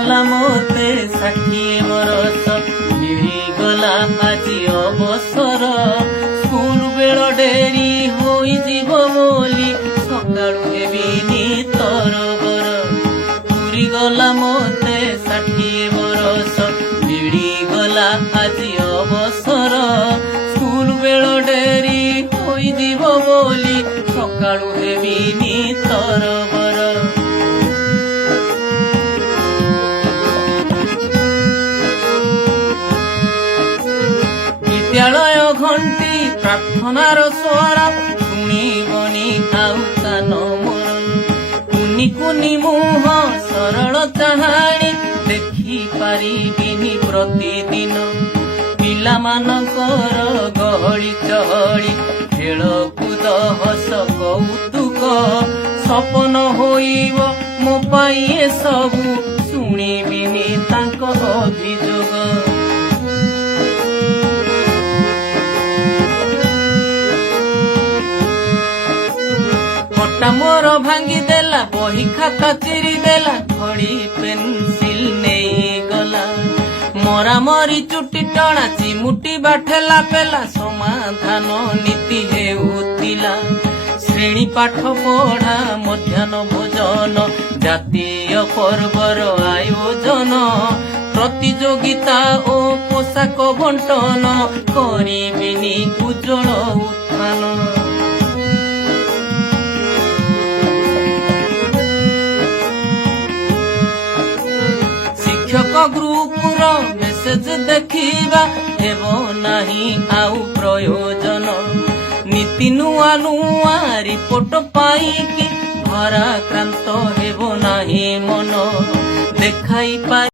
गला मोते 60 बरस मिलिगला आजी अवसर स्कूल बेल डेरी होई जीव बोली सकाळु हेबिनी तरबर पूरी गला मोते 60 बरस मिलिगला आजी अवसर स्कूल बेल डेरी होई जीव बोली सकाळु हेबिनी तरबर विद्यालय घंटी प्रार्थनार स्वर शुणिबनी आउ कान मोर कुनी कुनी मुह सरल चाहाणी देखि पारिबिनी प्रतिदिन पिला मानकर गहली चहली खेलकूद हस कौतुक सपन होइब मो पाई ए सबु शुणिबिनी तांक अभियोग मोर भांगी देला बही खाता चिरी देला खड़ी पेंसिल नहीं गला मोरा मोरी चुटी टणा चिमुटी बाठेला पेला समाधान नीति हेउतिला श्रेणी पाठ पढ़ा मध्याह्न भोजन जातीय पर्वर आयोजन प्रतियोगिता ओ पोशाक बंटन करिबिनी उज्जवल उत्थान शिक्षक ग्रुप रो मेसेज देखिबा हेबो नाही आउ प्रयोजन नीति नुआ नुआ रिपोर्ट पाई कि भराक्रांत हेबो नाही मन देखाई पाई